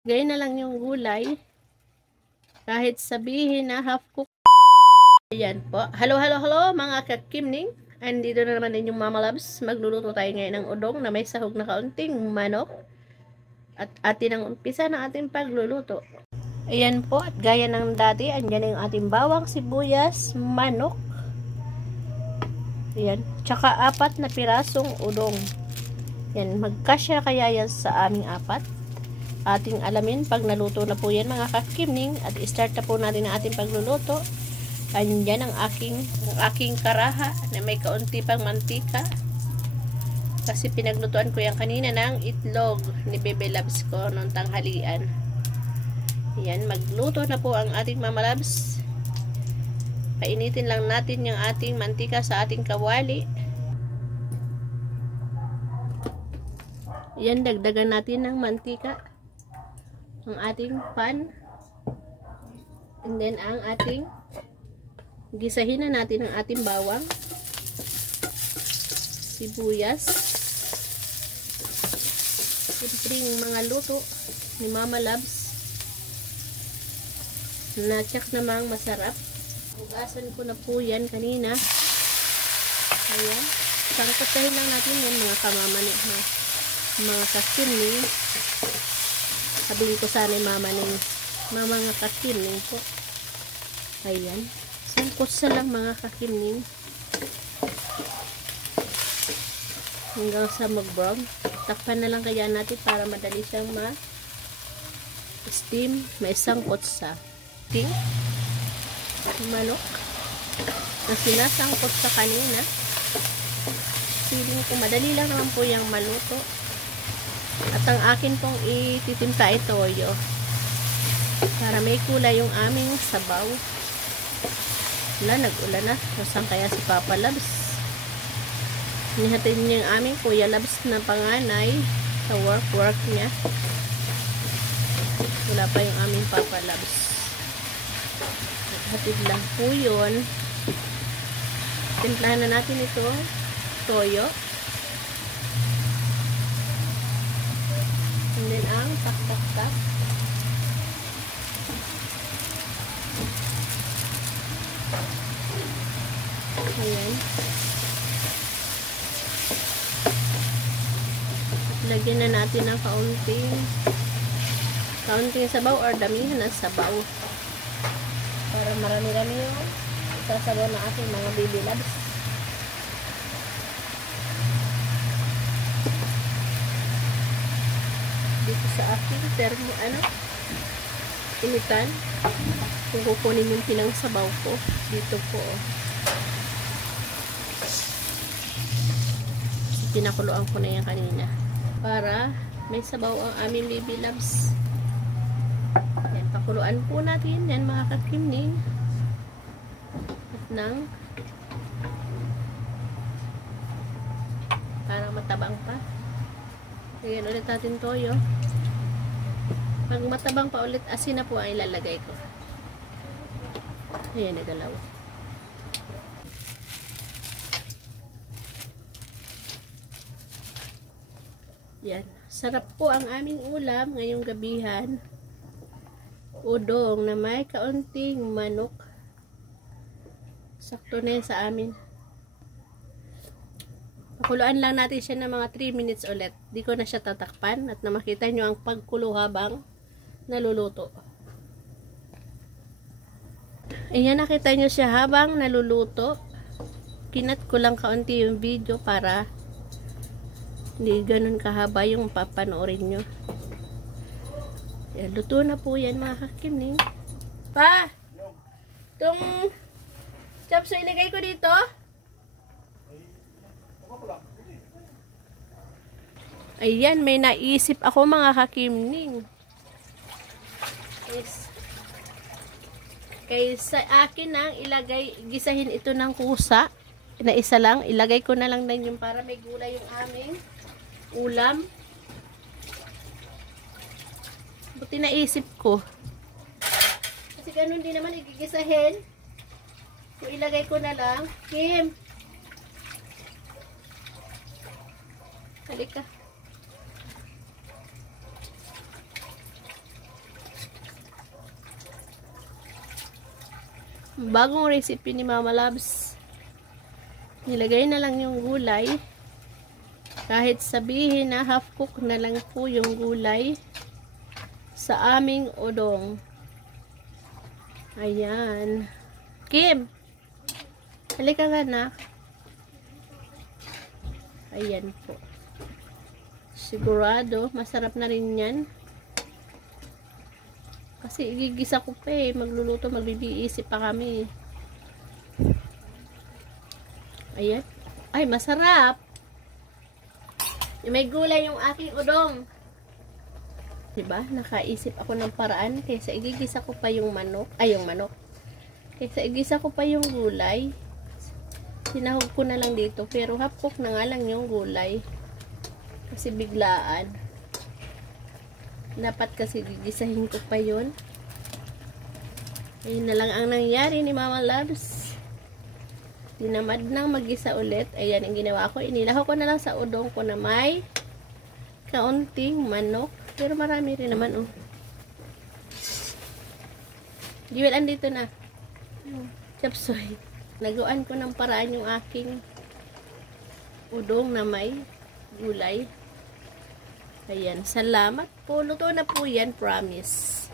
Gaya na lang yung gulay. Kahit sabihin na half cook. Ayan po. Hello, hello, hello mga kakimning. Andito na naman din yung Mama Loves. Magluluto tayo ngayon ng udong na may sahog na kaunting manok. At atin ang umpisa ng ating pagluluto. Ayan po. At gaya ng dati, andyan yung ating bawang sibuyas, manok. Ayan. Tsaka 4 na pirasong udong. Yan. Magkasya kaya yan sa aming 4. Ating alamin pag naluto na po yan mga kakimning, at start na po natin ang ating pagluluto. Andyan ang aking karaha na may kaunti pang mantika kasi pinaglutuan ko yan kanina ng itlog ni Bebe Labs ko noong tanghalian. Yan, magluto na po ang ating Mama Labs. Painitin lang natin yung ating mantika sa ating kawali. Yan, dagdagan natin ng mantika ang ating pan, and then ang ating gisahin na natin ang ating bawang, sibuyas. Siyempre yung mga luto ni Mama Labs na tsak namang masarap. Ugasan ko na po yan kanina. Ayan, sangkatahin lang natin yan mga kamamani, mga kakimning. Sabihin ko sana mama nga kakimning po. Ayan. Sangkot sa lang mga kakimning. Hanggang sa mag-brown. Takpan na lang kaya natin para madali siyang ma-steam. May sangkot sa ting manok na sinasangkot sa kanina. Feeling ko madali lang naman po yung maluto. At ang akin pong ititimpla ay toyo para may kulay yung aming sabaw. Wala, nag-ulan na. Saan kaya si Papa Labs? Nihatid niya yung aming Kuya Labs na panganay sa work niya. Wala pa yung aming Papa Labs. Hatid lang po yun. Timplahan na natin ito toyo. And then ang tak. Ayan. At lagyan na natin ng kaunting sabaw or damihan ng sabaw. Para marami-rami yung sasabaw ng ating mga Baby Labs. Dito sa aking initan, kung kukunin yung pinangsabaw ko dito po, pinakuluan ko na yan kanina para may sabaw ang aming Baby Labs. Yan, pakuluan po natin yan mga kakimning at nang para matabang pa. Lagyan ulit natin toyo. Pag matabang pa ulit, asin na po ang ilalagay ko. Ayan, nagalaw. Yan. Sarap po ang aming ulam ngayong gabihan. Udong na may kaunting manok. Sakto na yan sa amin. Pakuluan lang natin siya ng mga 3 minutes ulit. Di ko na siya tatakpan at na makita nyo ang pagkulo habang naluluto. Ayan, nakita nyo siya habang naluluto. Kinat ko lang kaunti yung video para hindi ganun kahaba yung papanoorin nyo. Ayan, luto na po yan mga kakimning. Pa! Itong chopso ilagay ko dito. Ayan, may naisip ako mga kakimning. Kaysa akin nang gisahin ito ng kusa na isa lang. Ilagay ko na lang din yung para may gulay yung aming ulam. Buti naisip ko. Kasi ganun din naman igigisahin. Kung ilagay ko na lang. Kim! Halika. Bagong recipe ni Mama Loves. Nilagay na lang yung gulay. Kahit sabihin na half cook na lang po yung gulay sa aming udong. Ayan. Kim! Halika nga, anak. Ayan po. Sigurado, masarap na rin yan. Kasi igigisa ko pa eh. Magluluto, magbibiisip pa kami. Ayan. Ay, masarap. May gulay yung aking udong. Diba? Nakaisip ako ng paraan. Kaysa igigisa ko pa yung manok. Ay, yung manok. Kaysa igisa ko pa yung gulay. Sinahog ko na lang dito. Pero half cook na nga lang yung gulay. Kasi biglaan. Dapat kasi gigisahin ko pa yun. Ayun na lang ang nangyari ni Mama Loves. Dinamad nang magisa ulit. Ayan ang ginawa ko. Inilaho ko na lang sa udong ko na may kaunting manok. Pero marami rin naman, oh. Jewel, andito na. Chapsoy. Naguan ko ng paraan yung aking udong na may gulay. Ayan. Salamat po. Luto na po yan. Promise.